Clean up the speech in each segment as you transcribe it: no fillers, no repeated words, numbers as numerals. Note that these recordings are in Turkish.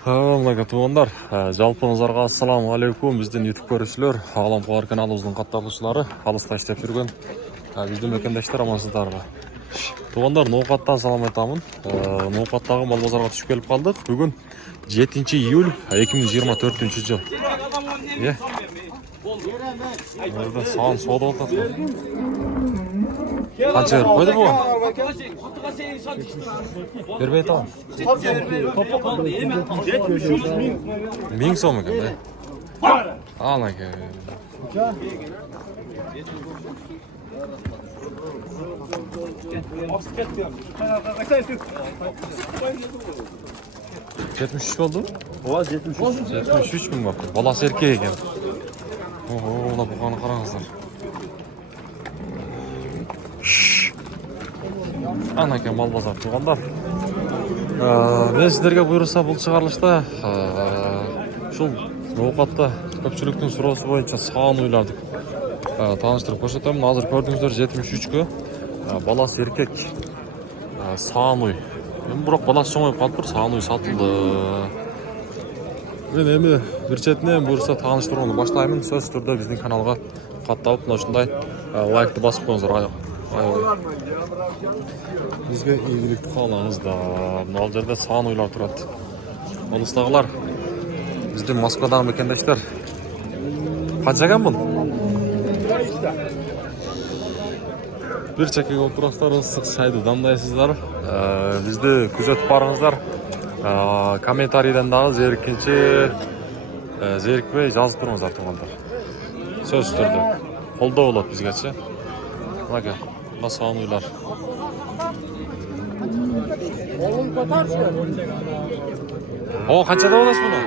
Assalamu туғандар. Жалпыңызға ассаламу алейкум. Бізден YouTube көрушілер, Ағалам Қуар каналымыздың қатталушылары, алыста іштеп жүрген біздің мекендештер амансыздарга. Туғандар, Ноқаттан салам айтамын. Ноқаттағы мал базарға түшіп келіп қалдық. Бүгін 7 июль 2024 жыл. Burada sağın soğuda oldu. Kaç yer koydu bu? Bir bey tamam. 1000 so'm ekan be. Al aka. $73 oldu. Ola 73. 73 bin bak. Balası erkeği ekan. Oho, ulan bu kanı qarаңыздар. Ана екен мал базар туғандар. Мен сіздерге бұйырса бұл шығарылышта шул Ноқатта көпшіліктің сұраусы бойынша саған ойлардық таныштырып көрсетемін. Азыр көрдіңіздер 73-кі баласы еркек саған ой. Мен бірақ баласы жоңайып қалып тұр, саған ой сатылды. Мен эми бир четинен буюрса тааныштырууну баштаймын. Сөзсүз түрдө биздин каналга катталып мына ушундай лайкты басып коюңуздар. Бизге ийгиликти каалаңыз да. Мына жерде саан ойлор турат. Алыстагылар биздин Москвадагы мекендештер. Канча экен бул? Бир чекеге отурасыздар, ысык чайды дамдайсыздар. Бизди күзөтүп барыңыздар. Комментарийден дагы зерикпей жазып туруңуздар тугандар. Сөзсүз түрдө колдоо болот бизгечи. Мага басаан уйлар. О, канчада боласыз буну?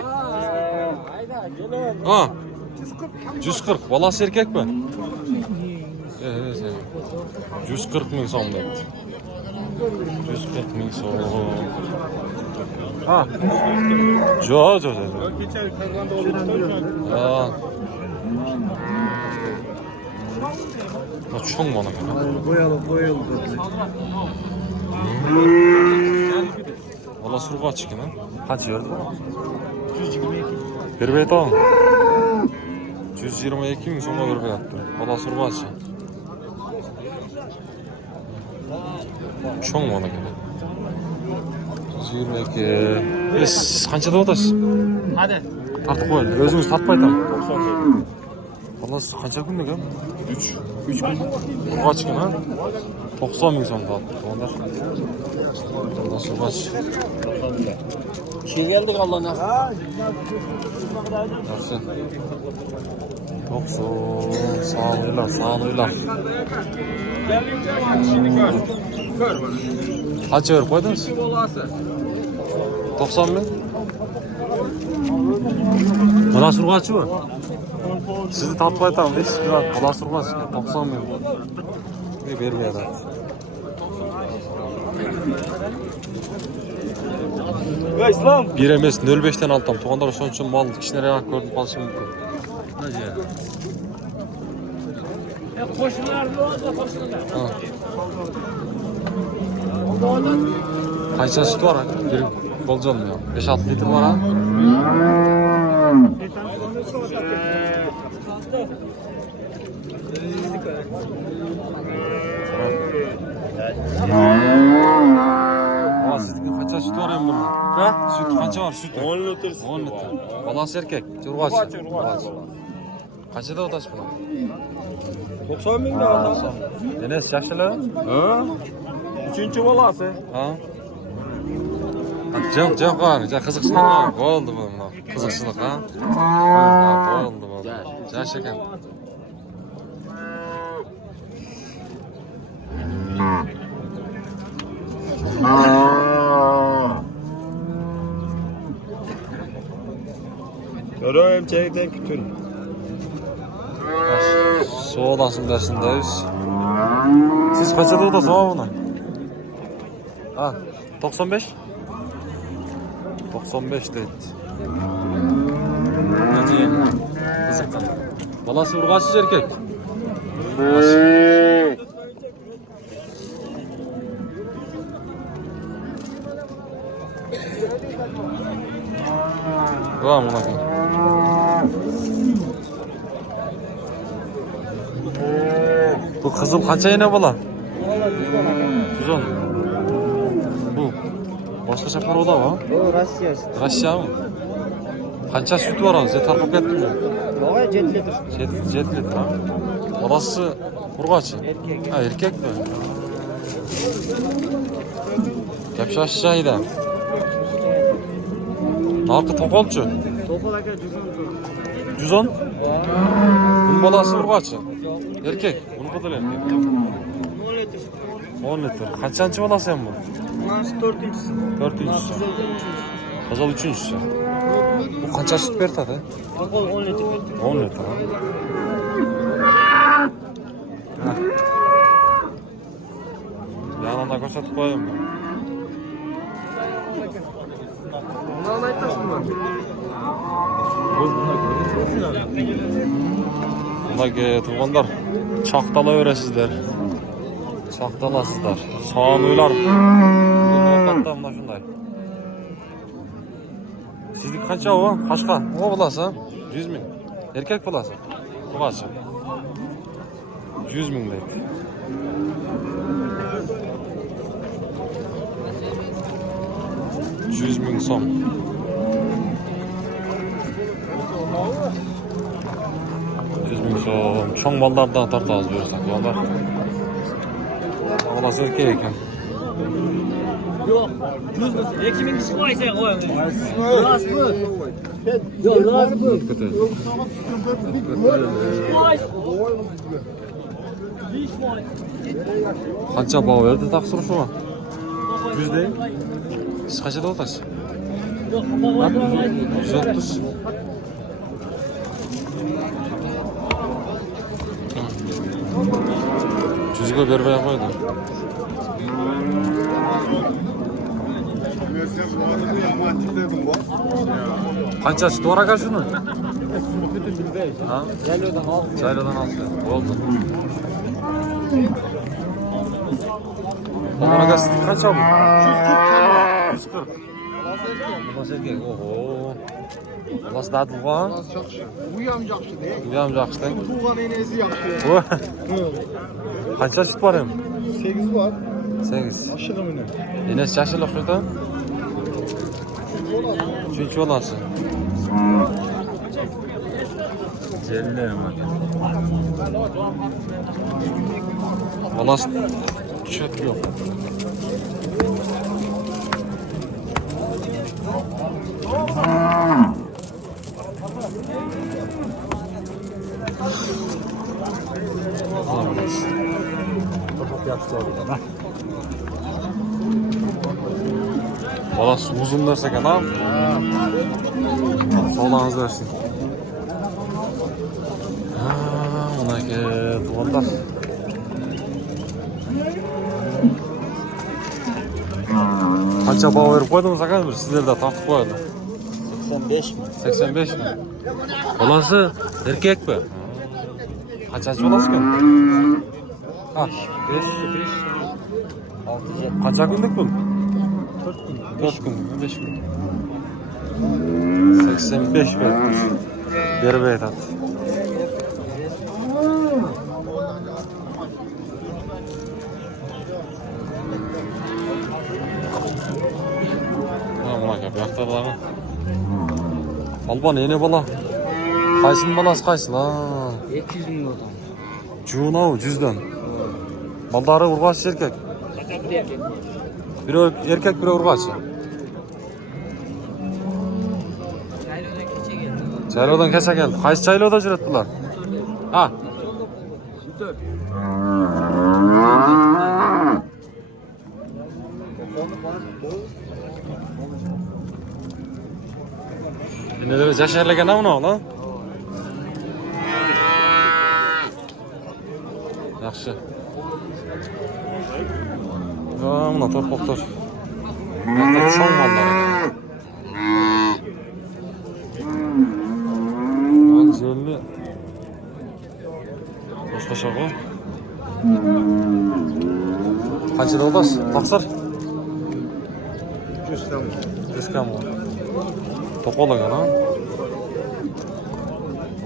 140. Баласы эркекпи? 140 миң сом дейт. 140 миң сом. Жо. Чоң мана. Боялды. Вала сургач экен, Канча берди бу? 122. Бербей атам. 122 миң сомго бербей атты. Вала сургач. Чоң мана экен. 122. Сиз канчада атасыз? Hadi. Тартып коелу. Өзүңүз тартпай атам. 90. Баласы канча күн экен? 3 күн. Сургач экен, 90 миң сом алды. Онда. Сургач. Geldik Allah'ına. Yaxşı. 90. Sağ oylar. Kaç verip koydunuz? 90 mı? Bana surgaçı mı? Sizi tatlı aytam biz. Bana surgaç 90 mı? Ne vermeye da. İslam. Bir emes 05'ten altam. Tuğanlar son için mal kişilere yak gördüm kalışı mümkün. Koşunlar da koşunlar. Kaçta süt var? Bir bolcan mı ya? 5-6 litre var ha? Sizin kaçta süt var hem bunun? Süt kaça var süt? 10 litre. 10 litre. Balası erkek. Çurgaç. Kaçta da otaş buna? 90 bin de aldı. Enes yaşlı? Üçüncü balası. Cevap var. Kızıksınlık var. Oldu bu. Kızıksınlık ha? Oldu bu. Yaş eken. Görüyorum çeyrekten kütün. Soğudasın dersindeyiz. Siz kaçta otasın ama buna? 95? 95 deydi. Ne diyeyim? Kızık. Balası urgaçsız erkek. Va, mınaki. Bu kızıl qancha yene bola? 110. Bu boshqacha paroda va? Bu Rossiya. Rossiyami? Qancha süt var hozir? Tarqab ketdimi? Yo'q, 7 litr. 7 litr. Ha? Bolasi urg'ochi. Erkek. Ha, erkakmi? Gap shoshishaydi. Narxi to'qolchi. To'pol aka 110. 110? Bunun bolasi urg'ochi. Erkak. Buni qadar erkak. 10 litr. 10 litr. Qanchанчы bolasi ham bu? Bunasi 4-inchisi. 4-inchisi. Qozol 3-inchisi. Bu qancha sut beradi? To'pol 10 litr. 10 litr. Yanına ko'rsatib qo'yaymi? Buni olmayapsizmi? Bunaqa tuyg'anlar chaqtalayverasizlar. Chaqtalasizlar. Sog'an uylar. Ovqatda mana shunday. Sizniki qancha o? Qashqa. O bo'lasa 100 ming. Erkak bo'lasa. Urg'ochi. 100 ming deydi. $100,000 so'm. $100,000 so'm. Cho'ng mollardan tortamiz buyursak, yo'llar. Bolasi erkak ekan. Yo'q. 2 ming kishi qo'ysa qo'yaman. Rost bu. Yo'q, rost bu. Qancha baho berdi taqsir shumi? 100 dey. Siz qanchada o'tasiz? Yo'q, qo'ymayman. 130. Жүзге бербей қойды. Қанша süt var aka şunu? Ha? Жайлаудан алды. Oldu. Onun aka süt kaça bu? 140. Bolası erkek. Oho. Bolası da atılған? Uyam жақсы де. Uyam жақсы да. Туған енесі жақсы. Қанша süt var hem? 8 var. 8. Aşığı mı? Enesi yaşlı okuydu. Üçüncü olası. Cellerim bak. Olası çöp yok. Olası uzun dersek anam. Sağlığınız versin. Ona ki tuğanlar. Qancha baho verib qo'ydingiz aka? Sizlarda tortib qo'yadi. 85 mi? 85 mi? Bolasi erkak mi? Qanchasi bolasi ekan? Ha, 5. 6 Qancha kunlik bu? 4 kun. 4 kun, 5 kun. 85 veribdir. Berib aytadi. Mana bu yoqdalarni. Alban yeni bola. Qaysini bolasi qaysi la? 200 ming bo'ldi. Juno 100dan. Baldari urg'ochi erkak. Biri erkak, biri urg'ochi. Çaylovdan kecha keldi. Qaysi çaylovda yuradi bular? Ha. Endi de yasharlagan uni lan. Yaxshi. Mana torpoqlar. Bunaqa cho'ng mollar. Zelli. Boshqacha bu. Qanchada olasiz? Taqsir? 100 tam. 100 kam. To'qolagan ha?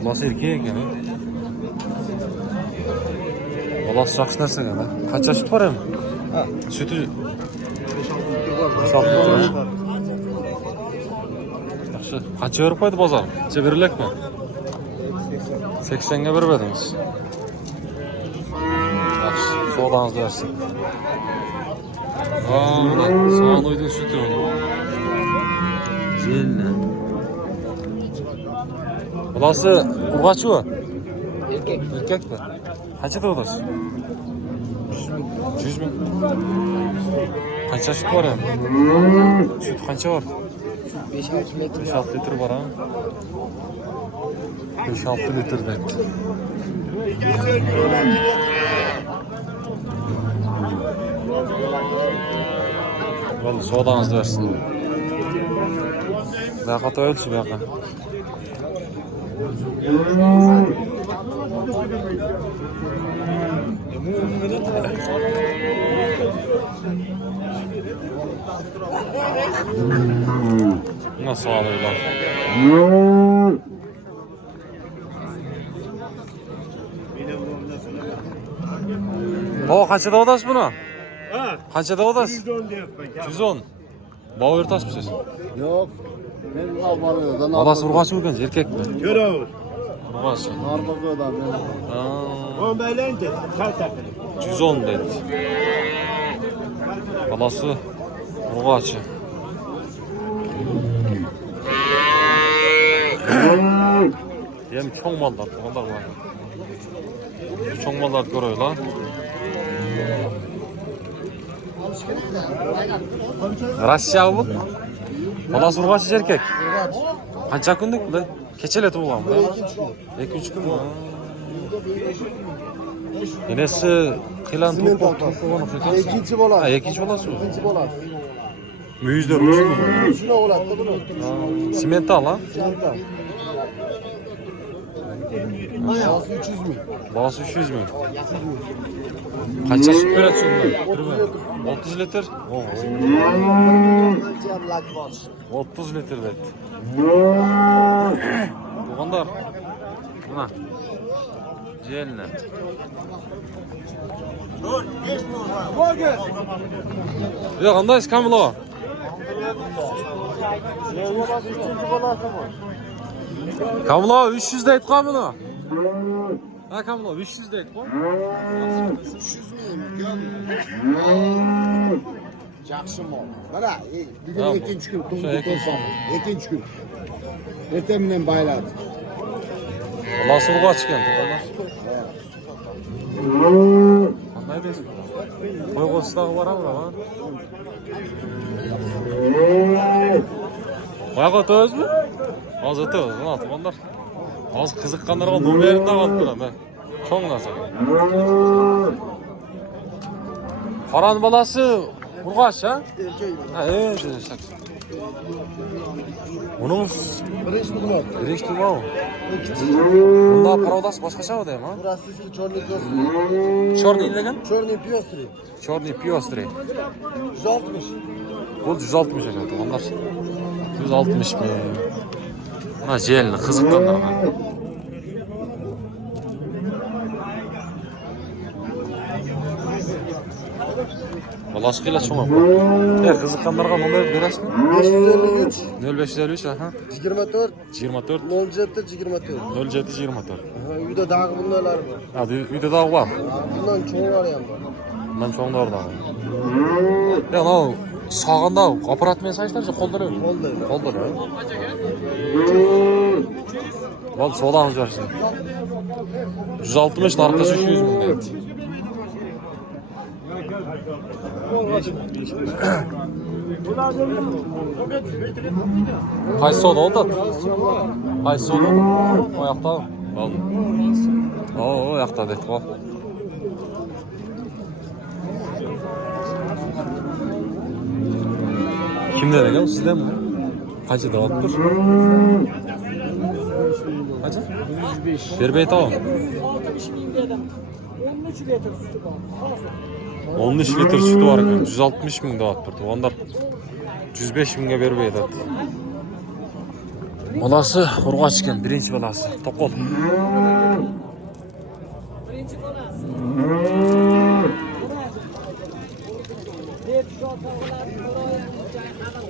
Balası erkek ekan. Balası yaxshi narsa ekan. Qancha sut bor ham? Sütü 5-6 litr. Yaxshi. Qancha berib qo'ydi bozor? Necha berilakmi? 80 ga berib edingiz. Yaxshi. Savdoңizda bersin. Soğan uydun sütü onu. Jelli. Balası urg'achi u? Erkek. Erkek mi? Qancha davdasiz? 100 ming. Qancha süt var ham? Süt qancha var? 5-6 litr. 5-6 litr var ha. 5-6 litr deydi. Vallahi soğudanızı versin. Bayağı ölçü bayağı. Nasıl ağlıyorlar? O kaçta odası bunu? Kaçta odası? 110. Bağır taş mı siz? Yok. Ben Almanya'dan Odası urgaçı mı genç erkek mi? Görüyor. Urgaçı. Arnavut'dan. 10 belente. Kaltak. 110 dedi. Odası urgaçı. Hem çok mallar, onlar var. Çok mallar görüyorlar. Rusya bu. Balası urgaçı erkek. Qancha kunlik bu? Kechalar tug'ilgan bu. 2-3 kun. Enesi qilan to'g'on o'xshaydi. Ikkinchi bo'ladi. Ha, ikkinchi bolasi bu. Ikkinchi bo'ladi. Muyuzlar. Shuna bo'ladi buni. Simental ha? Santa. Asosi 300 ming. Balası 300 ming. Qancha sut beradi shundan? 30 litr. 30 litr dedi. Tug'anlar. Mana. Jelni. Yo'q, qanday Kamilo? Kamilo 300 da aytqan buni. Ha Kamilo 300 da aytqan. 300 ming. Yaxshi mol. Mana, bugun Tamam. ikkinchi kun, O'sha ikkinchi ikkinchi kun. Ertaga bilan bayladi. Balası urg'och ekan, tug'anlar. Qanday deysiz? Qo'y qo'shdagi borammi, ha? Qo'yga o'tamiz? Hozir o'tamiz, mana tug'anlar. Hozir qiziqqanlarga nomerini olib beraman. Cho'ng narsa. Qoran balasi urg'och, ha? Ha, shak. Bunun Birinchi tug'iladi. birinchi tug'an. Bunda parodasi boshqacha deymi, ha? Rossiyskiy черный пёс. Chorniy degan? Черный пёстрый. Chorniy piyostri. 160. Bu 160 ekan, tug'anlar. 160 ming. Mana jelni qiziqqanlarga. Balası qiyla cho'ng. Qiziqqanlarga nomer berasizmi? 553 0553 aha. 24 24 07 24. 07 24. Uyda dag'i bundalar bor. Ha, uyda dog' bor. Bundan cho'nglari ham bor. Men cho'nglar dog'. Ya, no, sog'inda apparatmen sayishlarcha qo'ldirib. Qo'lda. Qo'ldirib. Bo'ldi, savdomiz bersin. 160 narxi 300 ming deydi. Qaysi savdo oldi? Qaysi savdo? O yoqda. Bo'ldi. O yoqda deydi. Qo'y. Kimlar ekan? Sizlarmi? Qancha davotdir? Qancha? 105. Berbey tog'im. 60 ming dedim. 13 litr sütü var. Hazır. 13 litr sütü var ekan. 160 ming davotdir. Tug'anlar 105 mingga berbey dedi. Balası urgaç ekan, birinchi balasi. To'qol. Birinchi bolasi. Deb sho'rlar viloyat joy halol.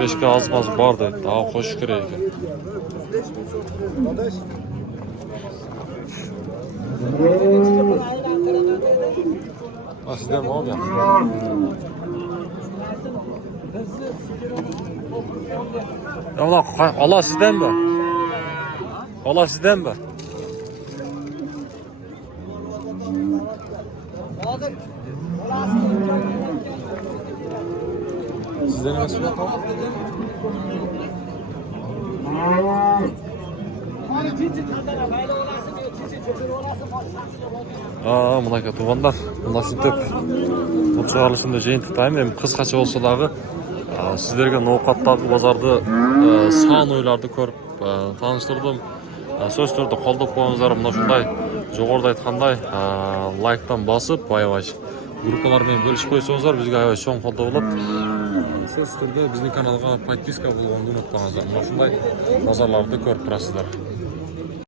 Beşke azmaz var dedi. Daha hoş gerek. Sizden mi oldu ya? Ya ulan Allah sizden mi? Allah sizden mi? Sizden nasıl yapalım? Мынакей туугандар, мына ушинтип бул чыгарылышымда жыйынтыктайм. Эми кыскача болсо дагы сиздерге ноокаттагы базарды сан ойларды көрүп тааныштырдым. Сөз түрдө колдоп коюңуздар. Мына ушундай жогоруда айткандай лайктан басып, аябай группалар менен бөлүшүп койсоңуздар бизге аябай чоң колдоо болот. Сөз түрдө биздин каналга подписка болгонду унутпаңыздар. Мына ушундай базарларды көрүп турасыздар.